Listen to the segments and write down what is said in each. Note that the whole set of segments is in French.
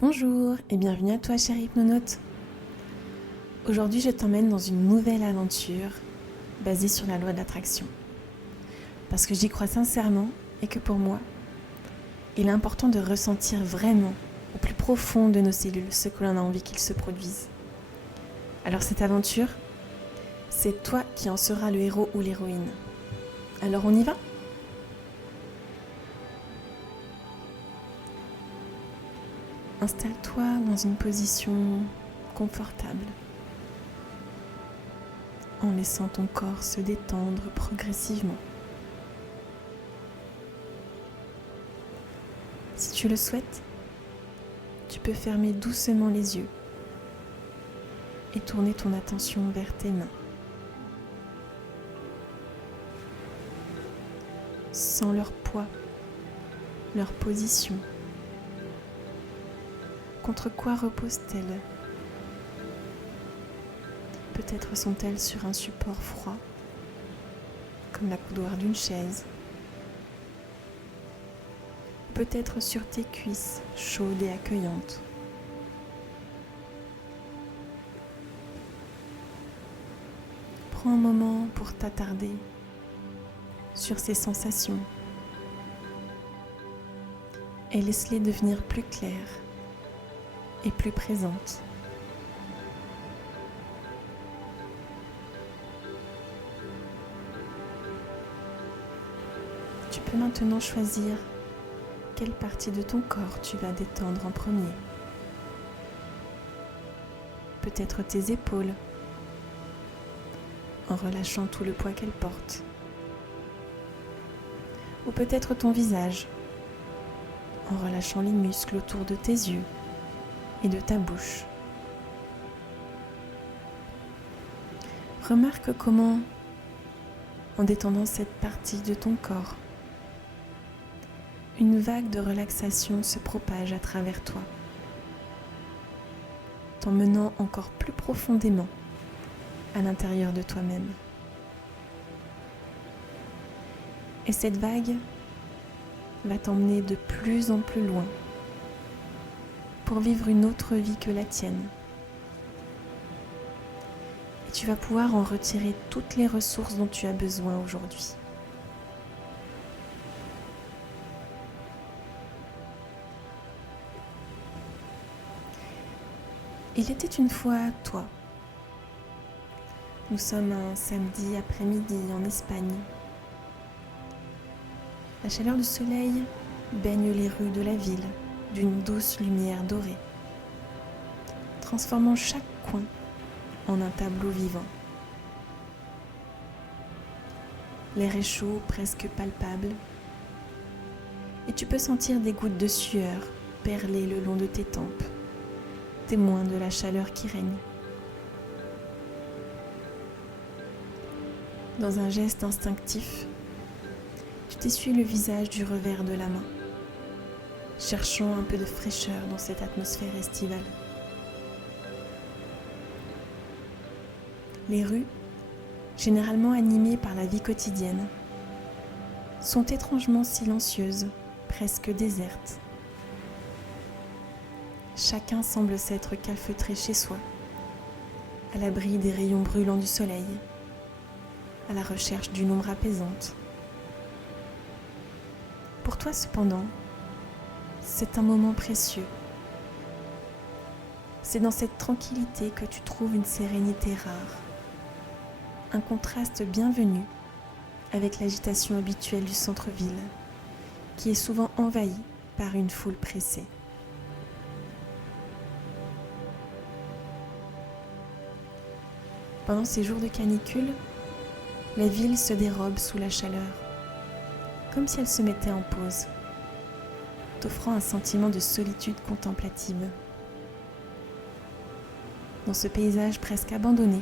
Bonjour et bienvenue à toi chère hypnonaute. Aujourd'hui je t'emmène dans une nouvelle aventure basée sur la loi de l'attraction. Parce que j'y crois sincèrement et que pour moi, il est important de ressentir vraiment au plus profond de nos cellules ce que l'on a envie qu'il se produise. Alors cette aventure, c'est toi qui en seras le héros ou l'héroïne. Alors on y va ? Installe-toi dans une position confortable, en laissant ton corps se détendre progressivement. Si tu le souhaites, tu peux fermer doucement les yeux et tourner ton attention vers tes mains. Sens leur poids, leur position. Contre quoi reposent-elles ? Peut-être sont-elles sur un support froid, comme la coudoir d'une chaise. Peut-être sur tes cuisses, chaudes et accueillantes. Prends un moment pour t'attarder sur ces sensations et laisse-les devenir plus claires et plus présentes. Tu peux maintenant choisir quelle partie de ton corps tu vas détendre en premier. Peut-être tes épaules, en relâchant tout le poids qu'elles portent. Ou peut-être ton visage, en relâchant les muscles autour de tes yeux et de ta bouche. Remarque comment, en détendant cette partie de ton corps, une vague de relaxation se propage à travers toi, t'emmenant encore plus profondément à l'intérieur de toi-même. Et cette vague va t'emmener de plus en plus loin pour vivre une autre vie que la tienne. Et tu vas pouvoir en retirer toutes les ressources dont tu as besoin aujourd'hui. Il était une fois toi. Nous sommes un samedi après-midi en Espagne. La chaleur du soleil baigne les rues de la ville d'une douce lumière dorée, transformant chaque coin en un tableau vivant. L'air est chaud, presque palpable, et tu peux sentir des gouttes de sueur perler le long de tes tempes, témoin de la chaleur qui règne. Dans un geste instinctif, tu t'essuies le visage du revers de la main, cherchant un peu de fraîcheur dans cette atmosphère estivale. Les rues, généralement animées par la vie quotidienne, sont étrangement silencieuses, presque désertes. Chacun semble s'être calfeutré chez soi, à l'abri des rayons brûlants du soleil, à la recherche d'une ombre apaisante. Pour toi cependant, c'est un moment précieux. C'est dans cette tranquillité que tu trouves une sérénité rare, un contraste bienvenu avec l'agitation habituelle du centre-ville, qui est souvent envahi par une foule pressée. Pendant ces jours de canicule, la ville se dérobe sous la chaleur, comme si elle se mettait en pause, t'offrant un sentiment de solitude contemplative. Dans ce paysage presque abandonné,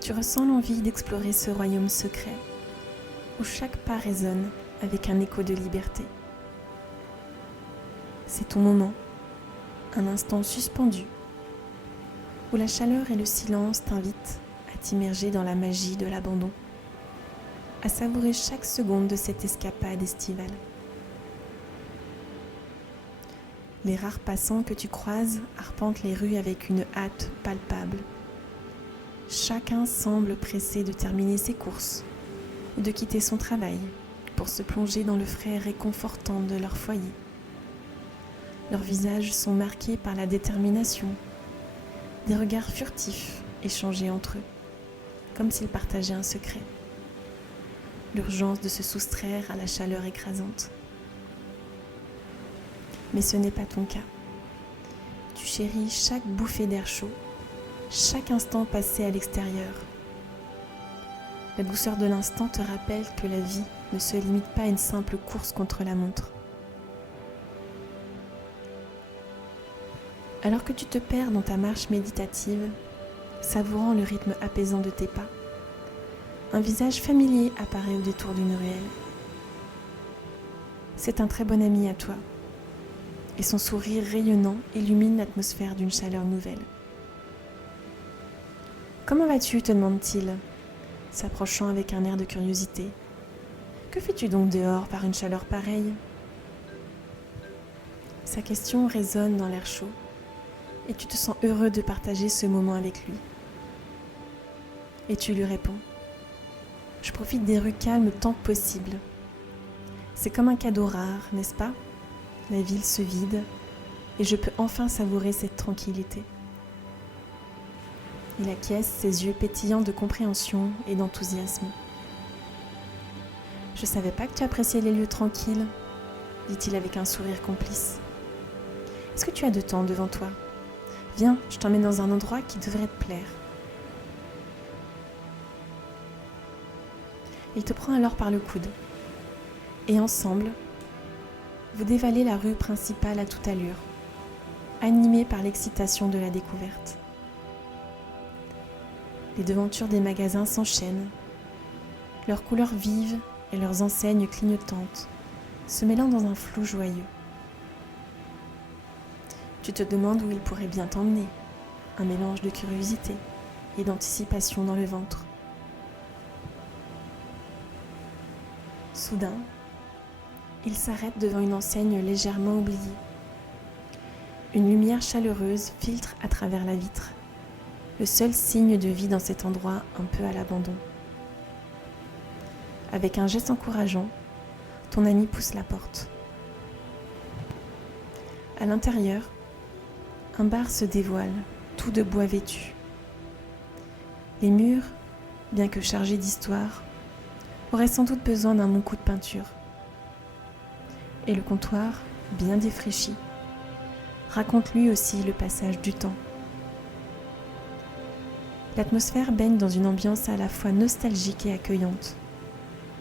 tu ressens l'envie d'explorer ce royaume secret, où chaque pas résonne avec un écho de liberté. C'est ton moment, un instant suspendu, où la chaleur et le silence t'invitent à t'immerger dans la magie de l'abandon, à savourer chaque seconde de cette escapade estivale. Les rares passants que tu croises arpentent les rues avec une hâte palpable. Chacun semble pressé de terminer ses courses ou de quitter son travail pour se plonger dans le frais réconfortant de leur foyer. Leurs visages sont marqués par la détermination, des regards furtifs échangés entre eux, comme s'ils partageaient un secret. L'urgence de se soustraire à la chaleur écrasante. Mais ce n'est pas ton cas. Tu chéris chaque bouffée d'air chaud, chaque instant passé à l'extérieur. La douceur de l'instant te rappelle que la vie ne se limite pas à une simple course contre la montre. Alors que tu te perds dans ta marche méditative, savourant le rythme apaisant de tes pas, un visage familier apparaît au détour d'une ruelle. C'est un très bon ami à toi, et son sourire rayonnant illumine l'atmosphère d'une chaleur nouvelle. « Comment vas-tu » te demande-t-il, s'approchant avec un air de curiosité. « Que fais-tu donc dehors par une chaleur pareille ?» Sa question résonne dans l'air chaud, et tu te sens heureux de partager ce moment avec lui. Et tu lui réponds. Je profite des rues calmes tant que possible. C'est comme un cadeau rare, n'est-ce pas ? La ville se vide et je peux enfin savourer cette tranquillité. Il acquiesce, ses yeux pétillants de compréhension et d'enthousiasme. Je savais pas que tu appréciais les lieux tranquilles, dit-il avec un sourire complice. Est-ce que tu as de temps devant toi ? Viens, je t'emmène dans un endroit qui devrait te plaire. Il te prend alors par le coude. Et ensemble, vous dévalez la rue principale à toute allure, animés par l'excitation de la découverte. Les devantures des magasins s'enchaînent, leurs couleurs vives et leurs enseignes clignotantes, se mêlant dans un flou joyeux. Tu te demandes où il pourrait bien t'emmener, un mélange de curiosité et d'anticipation dans le ventre. Soudain, il s'arrête devant une enseigne légèrement oubliée. Une lumière chaleureuse filtre à travers la vitre, le seul signe de vie dans cet endroit un peu à l'abandon. Avec un geste encourageant, ton ami pousse la porte. À l'intérieur, un bar se dévoile, tout de bois vêtu. Les murs, bien que chargés d'histoire, auraient sans doute besoin d'un bon coup de peinture. Et le comptoir, bien défraîchi, raconte lui aussi le passage du temps. L'atmosphère baigne dans une ambiance à la fois nostalgique et accueillante,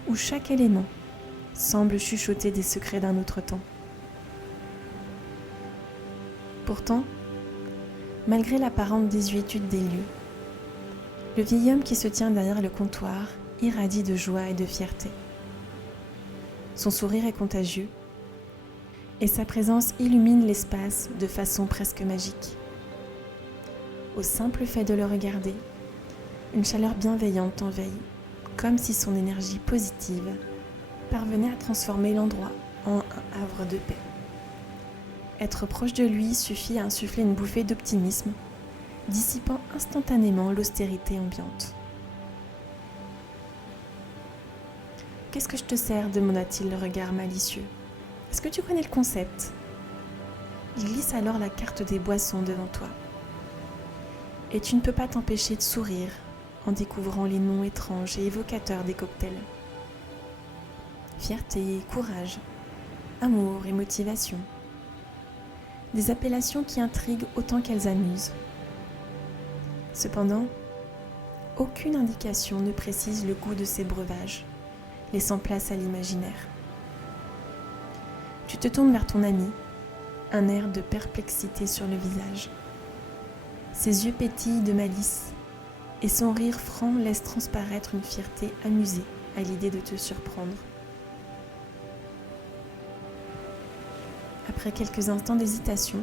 où chaque élément semble chuchoter des secrets d'un autre temps. Pourtant, malgré l'apparente désuétude des lieux, le vieil homme qui se tient derrière le comptoir irradie de joie et de fierté. Son sourire est contagieux et sa présence illumine l'espace de façon presque magique. Au simple fait de le regarder, une chaleur bienveillante t'envahit, comme si son énergie positive parvenait à transformer l'endroit en un havre de paix. Être proche de lui suffit à insuffler une bouffée d'optimisme, dissipant instantanément l'austérité ambiante. « Qu'est-ce que je te sers » demanda-t-il le regard malicieux. « Est-ce que tu connais le concept ?» Il glisse alors la carte des boissons devant toi. Et tu ne peux pas t'empêcher de sourire en découvrant les noms étranges et évocateurs des cocktails. Fierté, courage, amour et motivation. Des appellations qui intriguent autant qu'elles amusent. Cependant, aucune indication ne précise le goût de ces breuvages, laissant place à l'imaginaire. Tu te tournes vers ton ami, un air de perplexité sur le visage. Ses yeux pétillent de malice et son rire franc laisse transparaître une fierté amusée à l'idée de te surprendre. Après quelques instants d'hésitation,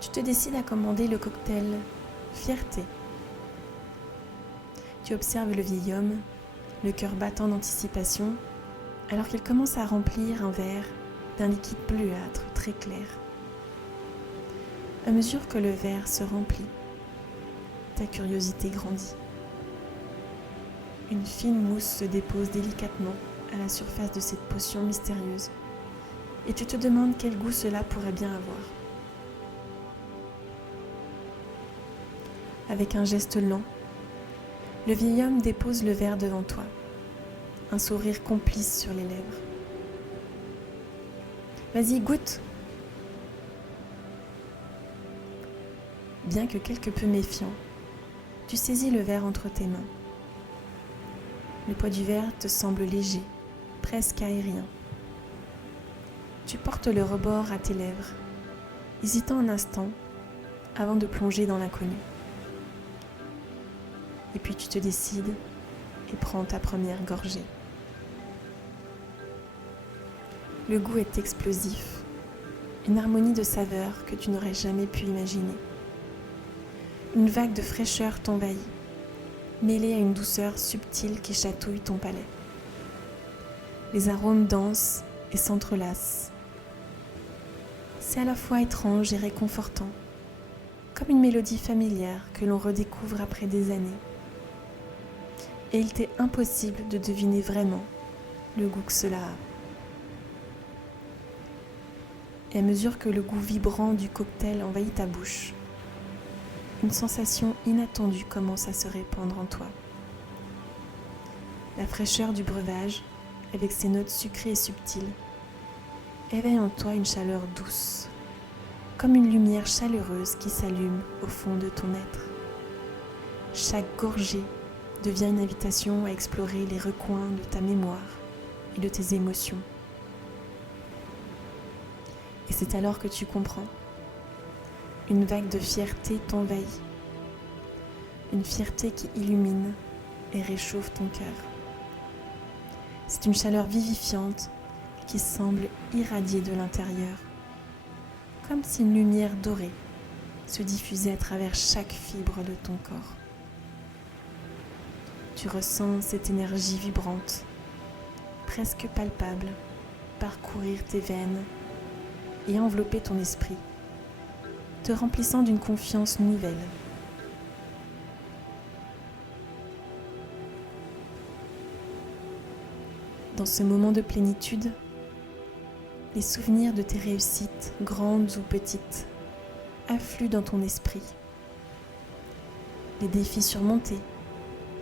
tu te décides à commander le cocktail Fierté. Tu observes le vieil homme, le cœur battant d'anticipation, alors qu'il commence à remplir un verre d'un liquide bleuâtre très clair. À mesure que le verre se remplit, ta curiosité grandit. Une fine mousse se dépose délicatement à la surface de cette potion mystérieuse et tu te demandes quel goût cela pourrait bien avoir. Avec un geste lent, le vieil homme dépose le verre devant toi, un sourire complice sur les lèvres. Vas-y, goûte! Bien que quelque peu méfiant, tu saisis le verre entre tes mains. Le poids du verre te semble léger, presque aérien. Tu portes le rebord à tes lèvres, hésitant un instant avant de plonger dans l'inconnu. Et puis tu te décides et prends ta première gorgée. Le goût est explosif, une harmonie de saveurs que tu n'aurais jamais pu imaginer. Une vague de fraîcheur t'envahit, mêlée à une douceur subtile qui chatouille ton palais. Les arômes dansent et s'entrelacent. C'est à la fois étrange et réconfortant, comme une mélodie familière que l'on redécouvre après des années. Et il t'est impossible de deviner vraiment le goût que cela a. Et à mesure que le goût vibrant du cocktail envahit ta bouche, une sensation inattendue commence à se répandre en toi. La fraîcheur du breuvage, avec ses notes sucrées et subtiles, éveille en toi une chaleur douce, comme une lumière chaleureuse qui s'allume au fond de ton être. Chaque gorgée devient une invitation à explorer les recoins de ta mémoire et de tes émotions. Et c'est alors que tu comprends. Une vague de fierté t'envahit. Une fierté qui illumine et réchauffe ton cœur. C'est une chaleur vivifiante qui semble irradier de l'intérieur, comme si une lumière dorée se diffusait à travers chaque fibre de ton corps. Tu ressens cette énergie vibrante, presque palpable, parcourir tes veines et envelopper ton esprit, te remplissant d'une confiance nouvelle. Dans ce moment de plénitude, les souvenirs de tes réussites, grandes ou petites, affluent dans ton esprit. Les défis surmontés,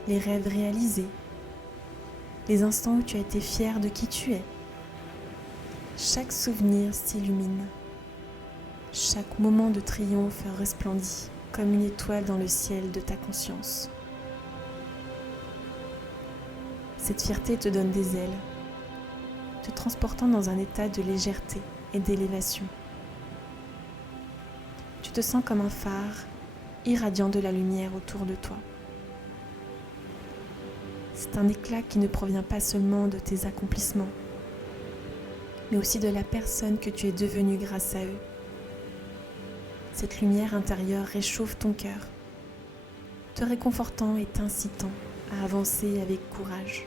les rêves réalisés, les instants où tu as été fier de qui tu es. Chaque souvenir s'illumine. Chaque moment de triomphe resplendit comme une étoile dans le ciel de ta conscience. Cette fierté te donne des ailes, te transportant dans un état de légèreté et d'élévation. Tu te sens comme un phare irradiant de la lumière autour de toi. C'est un éclat qui ne provient pas seulement de tes accomplissements, mais aussi de la personne que tu es devenue grâce à eux. Cette lumière intérieure réchauffe ton cœur, te réconfortant et t'incitant à avancer avec courage.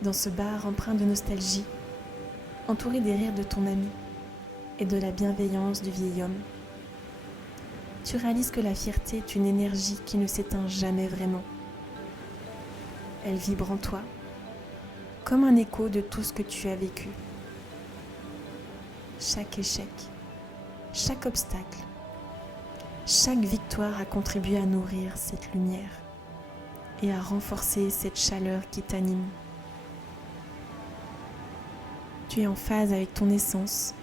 Dans ce bar empreint de nostalgie, entouré des rires de ton ami et de la bienveillance du vieil homme, tu réalises que la fierté est une énergie qui ne s'éteint jamais vraiment. Elle vibre en toi, comme un écho de tout ce que tu as vécu. Chaque échec, chaque obstacle, chaque victoire a contribué à nourrir cette lumière et à renforcer cette chaleur qui t'anime. Tu es en phase avec ton essence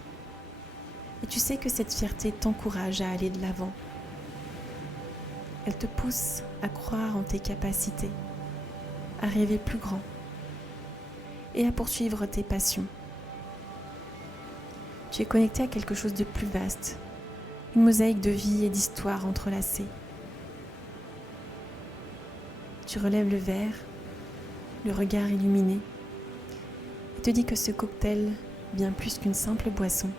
et tu sais que cette fierté t'encourage à aller de l'avant. Elle te pousse à croire en tes capacités, à rêver plus grand et à poursuivre tes passions. Tu es connecté à quelque chose de plus vaste, une mosaïque de vie et d'histoire entrelacées. Tu relèves le verre, le regard illuminé, et te dis que ce cocktail, bien plus qu'une simple boisson,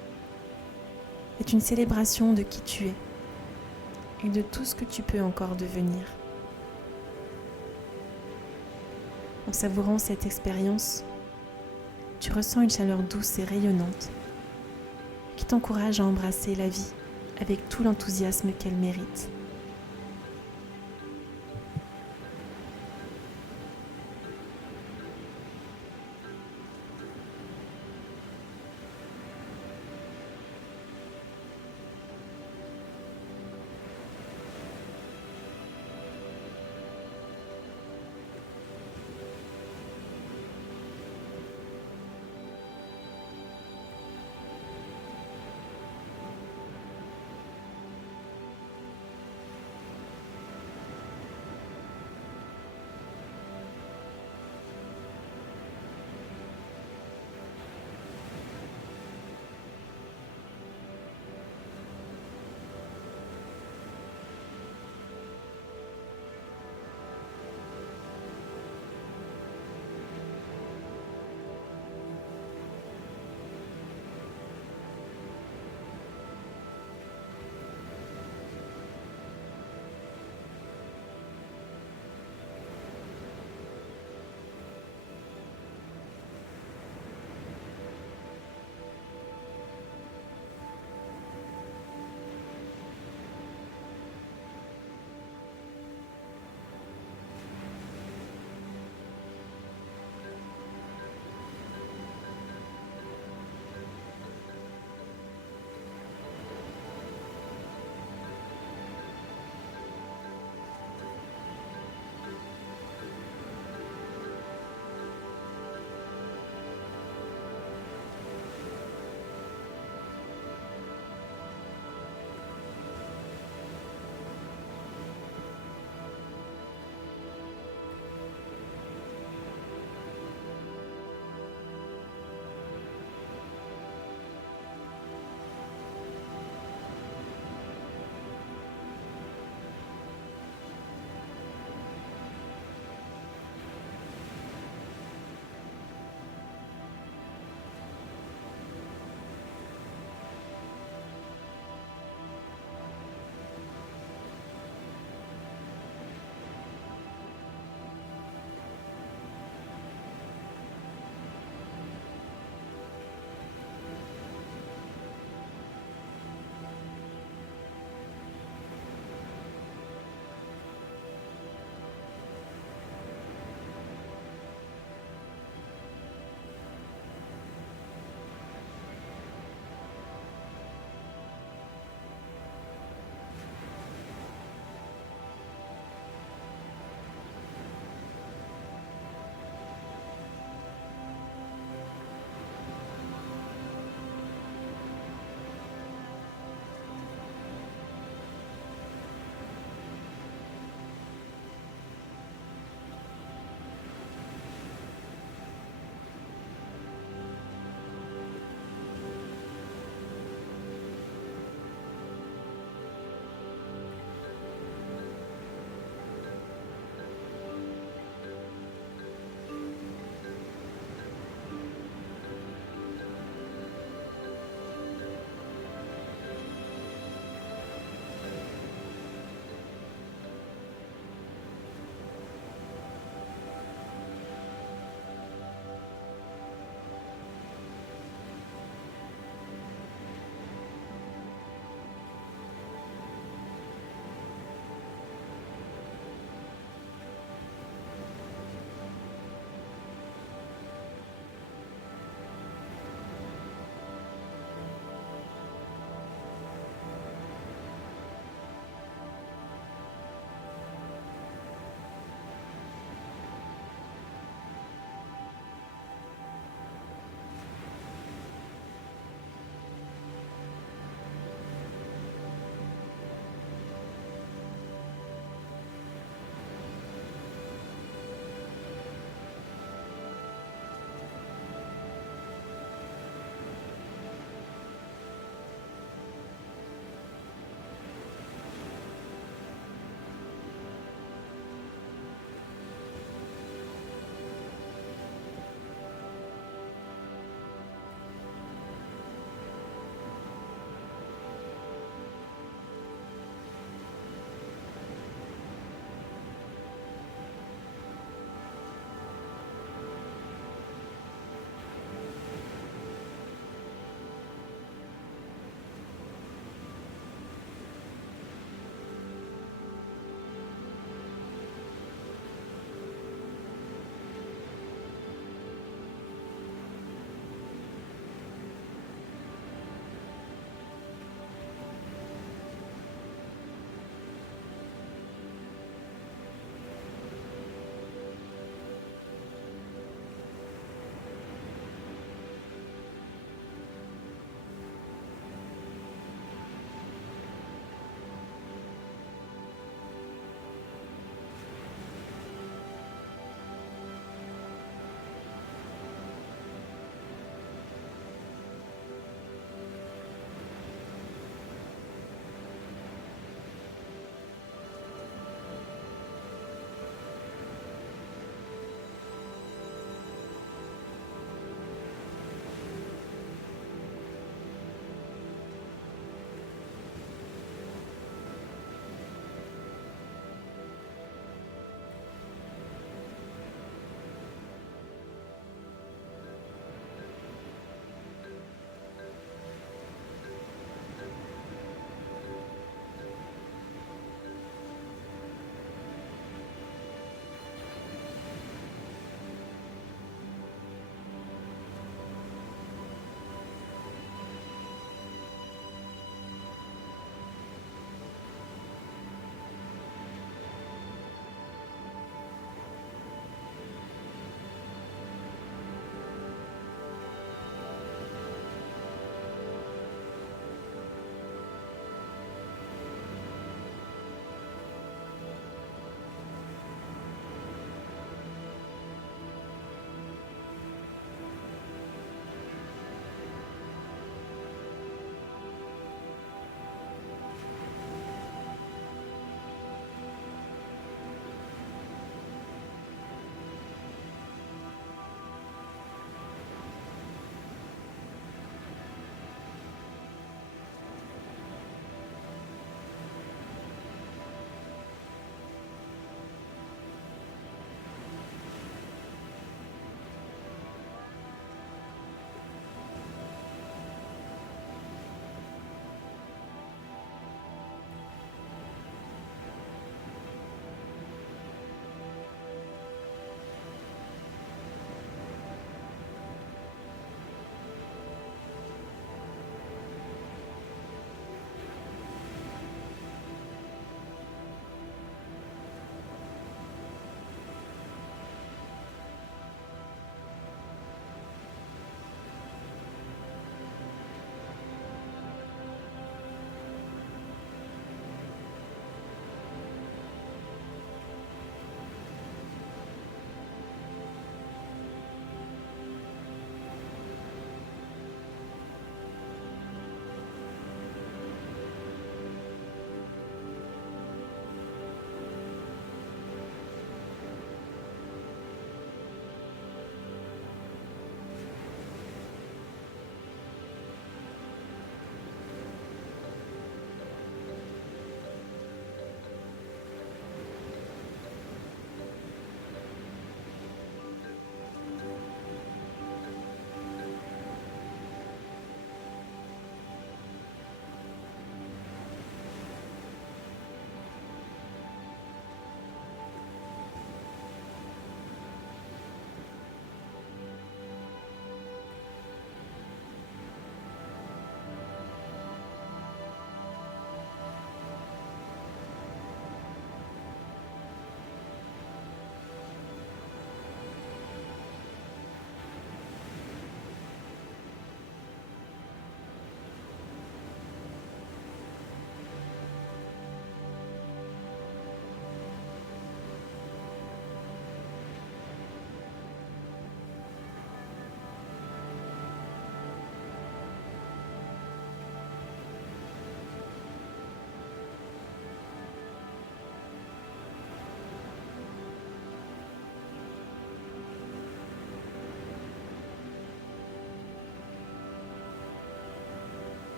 est une célébration de qui tu es et de tout ce que tu peux encore devenir. En savourant cette expérience, tu ressens une chaleur douce et rayonnante qui t'encourage à embrasser la vie avec tout l'enthousiasme qu'elle mérite.